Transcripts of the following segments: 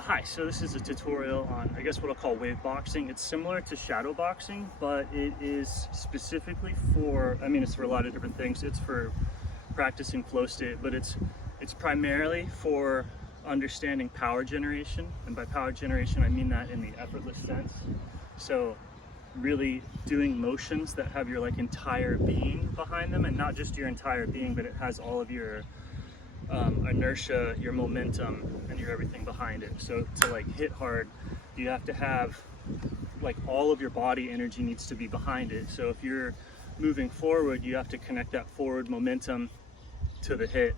Hi, so this is a tutorial on, I guess, what I'll call wave boxing. It's similar to shadow boxing, but it is specifically for, it's for a lot of different things. It's for practicing flow state, but it's primarily for understanding power generation. And by power generation, I mean that in the effortless sense. So really doing motions that have your entire being behind them, and not just your entire being, but it has all of your inertia, your momentum, and your everything behind it. So to hit hard, you have to have all of your body energy needs to be behind it. So if you're moving forward, you have to connect that forward momentum to the hit.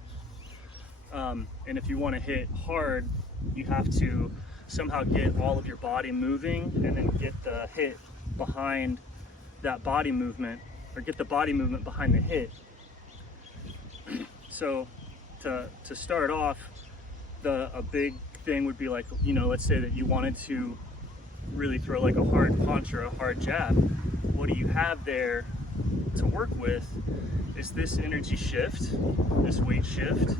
And if you want to hit hard, you have to somehow get all of your body moving and then get the hit behind that body movement, or get the body movement behind the hit. So to start off, a big thing would be let's say that you wanted to really throw a hard punch or a hard jab. What do you have there to work with is this energy shift, this weight shift.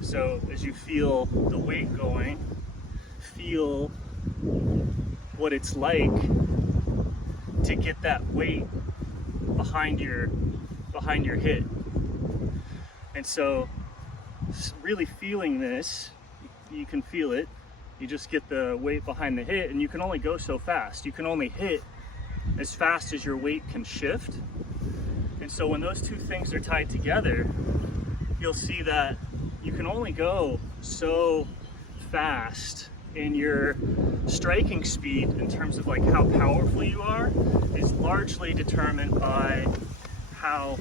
So as you feel the weight going, feel what it's like to get that weight behind your hit. And so really feeling this, you can feel it. You just get the weight behind the hit, and you can only go so fast. You can only hit as fast as your weight can shift. And so when those two things are tied together, you'll see that you can only go so fast, in your striking speed in terms of how powerful you are is largely determined by how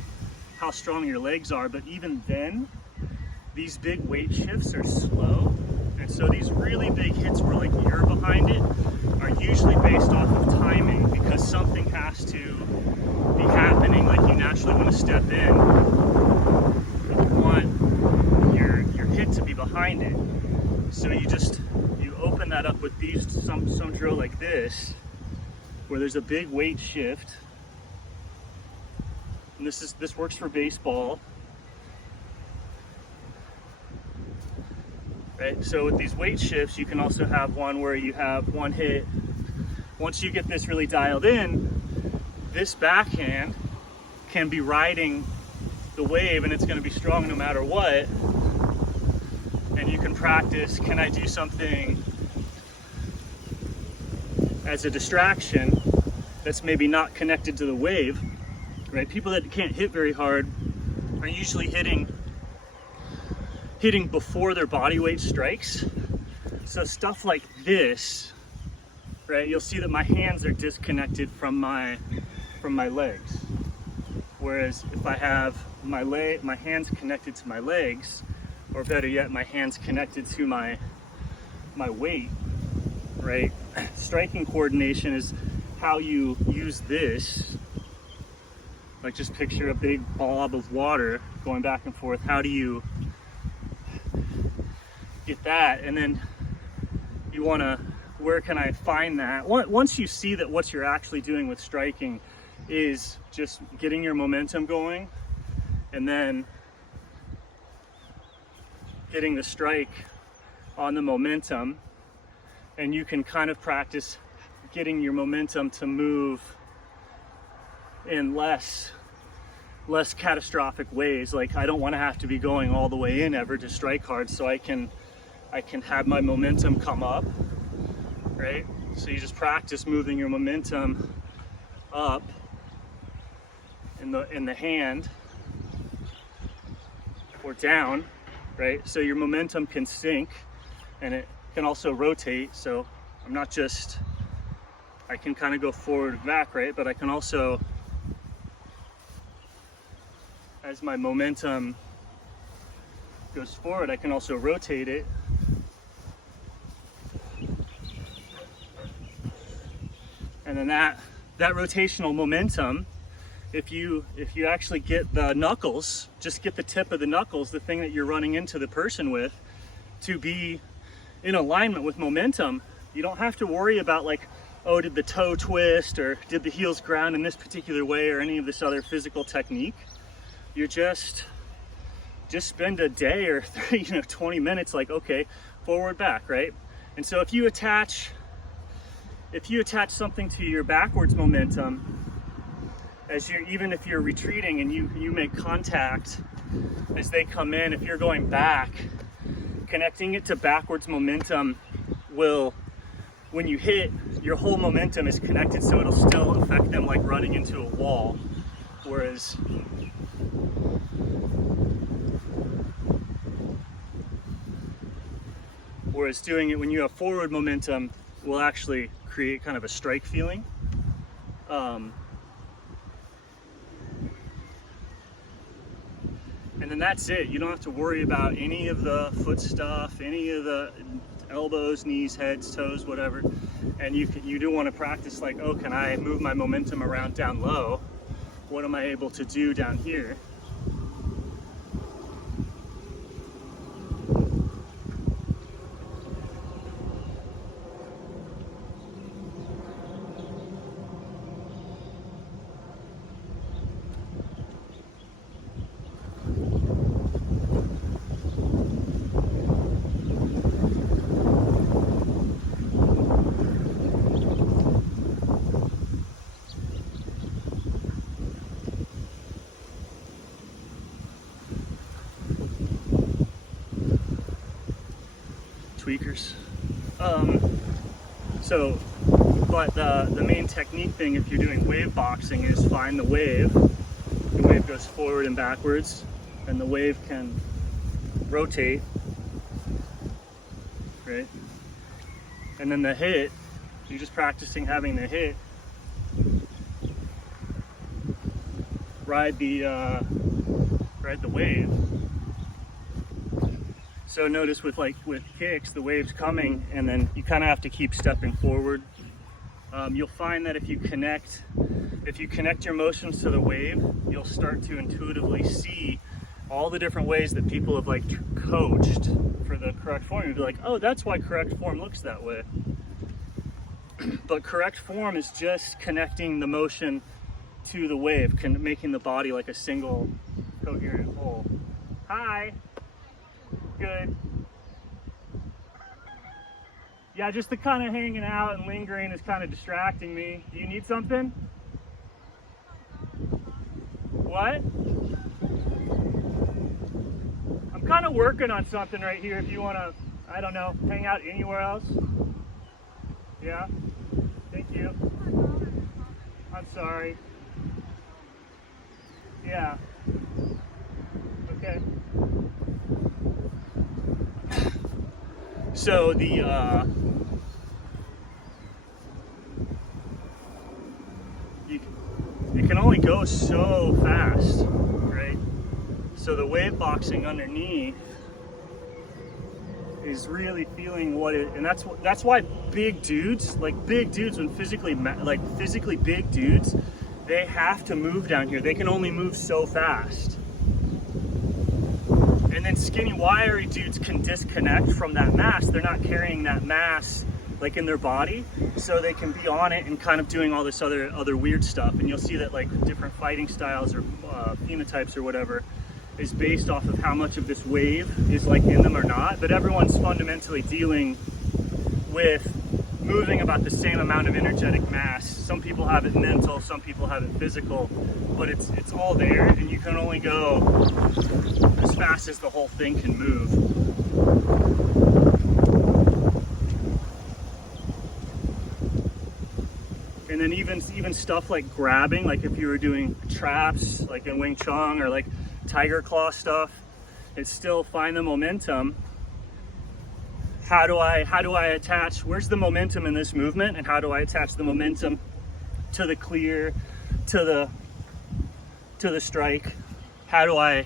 strong your legs are. But even then, these big weight shifts are slow, and so these really big hits where you're behind it are usually based off of timing, because something has to be happening. You naturally want to step in, but you want your hit to be behind it. So you open that up with some drill like this, where there's a big weight shift. And this works for baseball. Right? So with these weight shifts, you can also have one where you have one hit. Once you get this really dialed in, this backhand can be riding the wave, and it's going to be strong no matter what. And you can practice, can I do something as a distraction that's maybe not connected to the wave, right? People that can't hit very hard are usually hitting before their body weight strikes. So stuff like this, right? You'll see that my hands are disconnected from my legs. Whereas if I have my hands connected to my legs, or better yet, my hands connected to my weight, right? Striking coordination is how you use this. Just picture a big blob of water going back and forth. How do you get that? And then you want to, where can I find that? Once you see that what you're actually doing with striking is just getting your momentum going, and then getting the strike on the momentum, and you can kind of practice getting your momentum to move in less catastrophic ways. I don't want to have to be going all the way in ever to strike hard, so I can have my momentum come up, right? So you just practice moving your momentum up in the hand or down, right? So your momentum can sink, and it can also rotate. So I can kind of go forward and back, right? But I can also, as my momentum goes forward, I can also rotate it. And then that rotational momentum, if you actually get the knuckles, just get the tip of the knuckles, the thing that you're running into the person with, to be in alignment with momentum, you don't have to worry about oh, did the toe twist, or did the heels ground in this particular way, or any of this other physical technique. You're just spend a day or 20 minutes okay, forward, back, right? And so if you attach something to your backwards momentum, even if you're retreating and you make contact as they come in, if you're going back, connecting it to backwards momentum will, when you hit, your whole momentum is connected, so it'll still affect them like running into a wall. Whereas doing it when you have forward momentum will actually create kind of a strike feeling. And then that's it. You don't have to worry about any of the foot stuff, any of the elbows, knees, heads, toes, whatever. And you do want to practice like, oh, can I move my momentum around down low? What am I able to do down here? Tweakers. But the main technique thing, if you're doing wave boxing, is find the wave. The wave goes forward and backwards, and the wave can rotate, right? And then the hit, you're just practicing having the hit ride the wave. So notice with kicks, the wave's coming, and then you kind of have to keep stepping forward. You'll find that if you connect your motions to the wave, you'll start to intuitively see all the different ways that people have coached for the correct form. You'll be like, oh, that's why correct form looks that way. But correct form is just connecting the motion to the wave, making the body like a single coherent whole. Hi. Good. Yeah, just the kind of hanging out and lingering is kind of distracting me. Do you need something? What? I'm kind of working on something right here if you want to, I don't know, hang out anywhere else. Yeah? Thank you. I'm sorry. Yeah. Okay. So it can only go so fast, right? So the wave boxing underneath is really feeling what it, and that's why big dudes, when physically big dudes, they have to move down here. They can only move so fast. And then skinny, wiry dudes can disconnect from that mass. They're not carrying that mass in their body, so they can be on it and kind of doing all this other weird stuff. And you'll see that different fighting styles or phenotypes or whatever is based off of how much of this wave is in them or not. But everyone's fundamentally dealing with moving about the same amount of energetic mass. Some people have it mental, some people have it physical, but it's all there, and you can only go as fast as the whole thing can move. And then even stuff like grabbing, if you were doing traps, in Wing Chun or tiger claw stuff, it's still find the momentum. How do I attach, where's the momentum in this movement, and how do I attach the momentum to the clear, to the strike? You're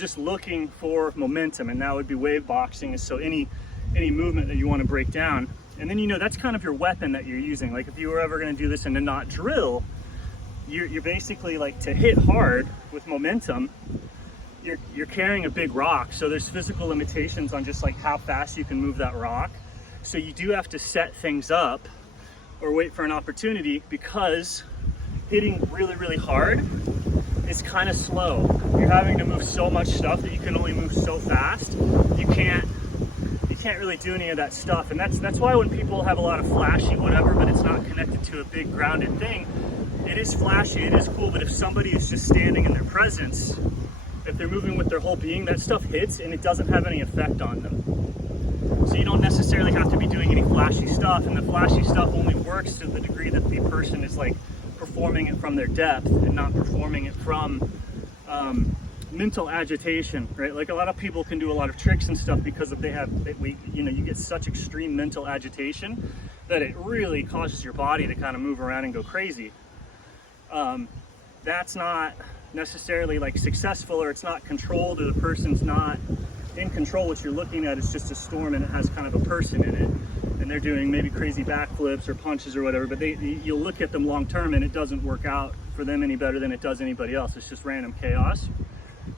just looking for momentum, and that would be wave boxing. So any movement that you want to break down, and then that's kind of your weapon that you're using. If you were ever going to do this in a knot drill, you're basically to hit hard with momentum. You're carrying a big rock, so there's physical limitations on just how fast you can move that rock. So you do have to set things up or wait for an opportunity, because hitting really, really hard is kind of slow. You're having to move so much stuff that you can only move so fast. You can't can't really do any of that stuff. And that's why when people have a lot of flashy whatever, but it's not connected to a big grounded thing, it is flashy, it is cool, but if somebody is just standing in their presence, if they're moving with their whole being, that stuff hits and it doesn't have any effect on them. So you don't necessarily have to be doing any flashy stuff, and the flashy stuff only works to the degree that the person is like performing it from their depth and not performing it from mental agitation, right? Like a lot of people can do a lot of tricks and stuff because if you get such extreme mental agitation that it really causes your body to kind of move around and go crazy. That's not necessarily like successful, or it's not controlled, or the person's not in control. What you're looking at is just a storm and it has kind of a person in it, and they're doing maybe crazy backflips or punches or whatever, but you'll look at them long term and it doesn't work out for them any better than it does anybody else. It's just random chaos.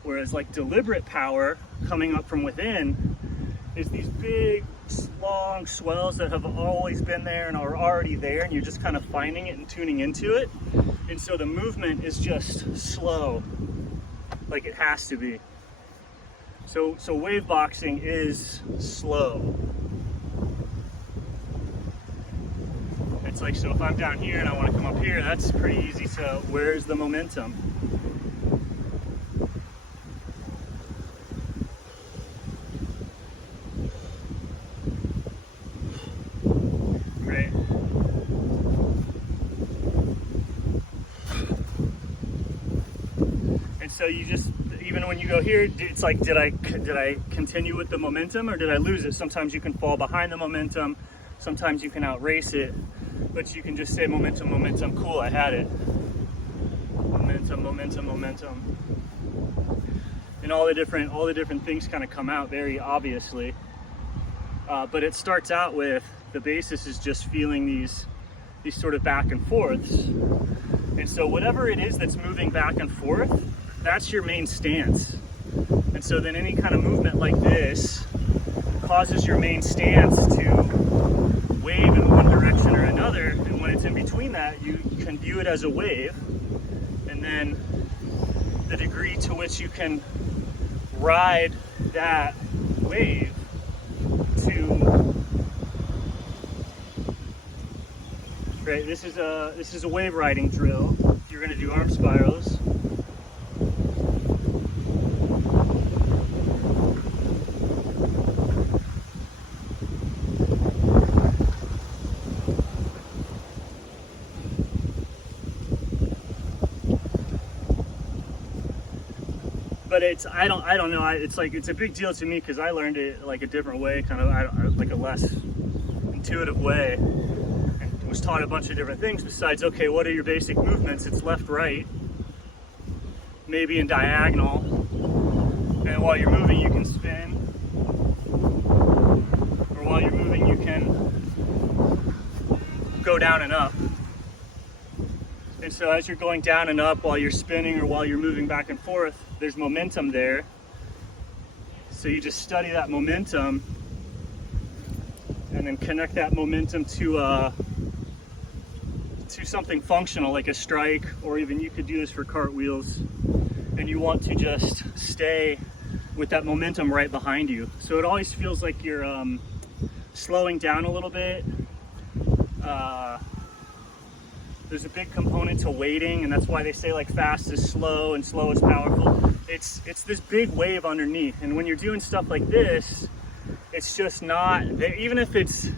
Whereas like deliberate power coming up from within is these big long swells that have always been there and are already there, and you're just kind of finding it and tuning into it. And so the movement is just slow, like it has to be. So wave boxing is slow. It's like, so if I'm down here and I want to come up here, that's pretty easy. So where's the momentum? Right. And so you just, even when you go here, it's like, did I continue with the momentum or did I lose it? Sometimes you can fall behind the momentum. Sometimes you can outrace it, but you can just say momentum, momentum, cool, I had it. Momentum, momentum, momentum. And all the different things kind of come out very obviously. But it starts out with, the basis is just feeling these sort of back and forths. And so whatever it is that's moving back and forth, that's your main stance. And so then any kind of movement like this causes your main stance to wave in one direction or another, and when it's in between that, you can view it as a wave, and then the degree to which you can ride that wave to, right, this is a wave riding drill. You're going to do arm spirals. But I don't know. It's a big deal to me because I learned it like a different way, kind of like a less intuitive way, and was taught a bunch of different things besides, okay, what are your basic movements? It's left, right, maybe in diagonal, and while you're moving you can spin, or while you're moving you can go down and up. And so as you're going down and up while you're spinning or while you're moving back and forth, there's momentum there. So you just study that momentum and then connect that momentum to something functional like a strike, or even you could do this for cartwheels, and you want to just stay with that momentum right behind you. So it always feels like you're slowing down a little bit. There's a big component to weighting, and that's why they say like fast is slow and slow is powerful. It's this big wave underneath, and when you're doing stuff like this, it's just not, even if it's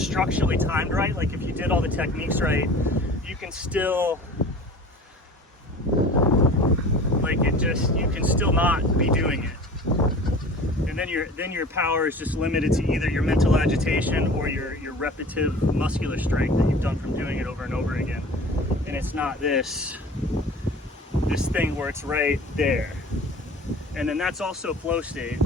structurally timed right, like if you did all the techniques right, you can still you can still not be doing it. And then your power is just limited to either your mental agitation or your repetitive muscular strength that you've done from doing it over and over again. And it's not this thing where it's right there. And then that's also flow state.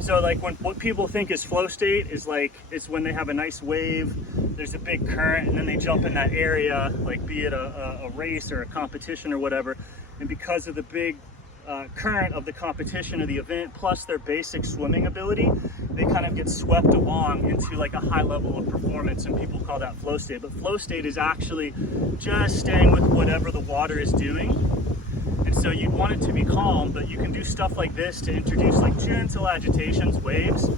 So like what people think is flow state is like, it's when they have a nice wave, there's a big current, and then they jump in that area, like be it a race or a competition or whatever. And because of the big current of the competition or the event, plus their basic swimming ability, they kind of get swept along into like a high level of performance, and people call that flow state. But flow state is actually just staying with whatever the water is doing. And so you want it to be calm, but you can do stuff like this to introduce like gentle agitations, waves,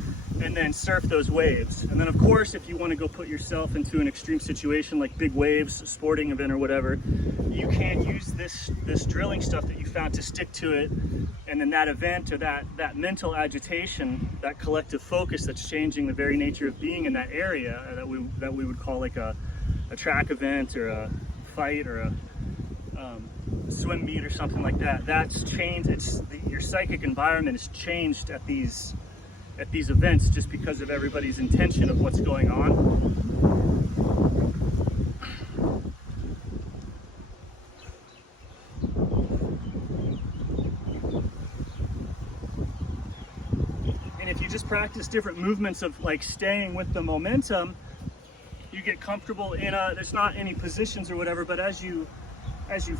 and then surf those waves. And then of course, if you want to go put yourself into an extreme situation like big waves, sporting event or whatever, you can use this drilling stuff that you found to stick to it. And then that event or that mental agitation, that collective focus that's changing the very nature of being in that area that we would call like a track event or a fight or a swim meet or something like that. That's changed. Your psychic environment is changed at these events just because of everybody's intention of what's going on. And if you just practice different movements of like staying with the momentum, you get comfortable in there's not any positions or whatever, but as you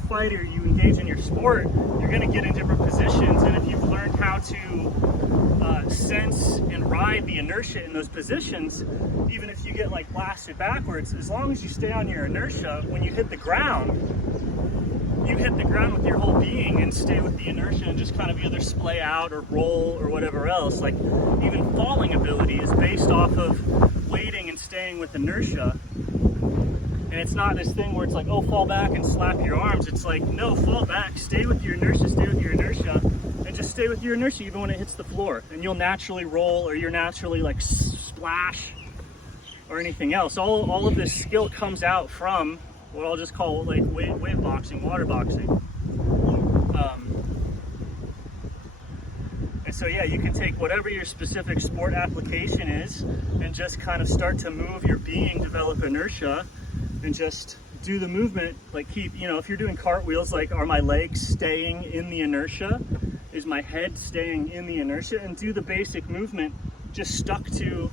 fight or you engage in your sport, you're going to get in different positions. And if you've learned how to sense and ride the inertia in those positions, even if you get like blasted backwards, as long as you stay on your inertia, when you hit the ground, you hit the ground with your whole being and stay with the inertia and just kind of either splay out or roll or whatever else. Like even falling ability is based off of waiting and staying with inertia. And it's not this thing where it's like, oh, fall back and slap your arms. It's like, no, fall back, stay with your inertia, and just stay with your inertia even when it hits the floor. And you'll naturally roll, or you're naturally like splash or anything else. All of this skill comes out from what I'll just call like wave boxing, water boxing. And so yeah, you can take whatever your specific sport application is and just kind of start to move your being, develop inertia, and just do the movement. Like keep, if you're doing cartwheels, like are my legs staying in the inertia? Is my head staying in the inertia? And do the basic movement just stuck to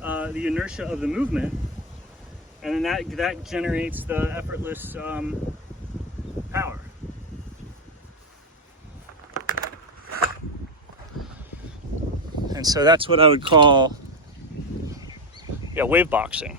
the inertia of the movement. And then that generates the effortless power. And so that's what I would call, wave boxing.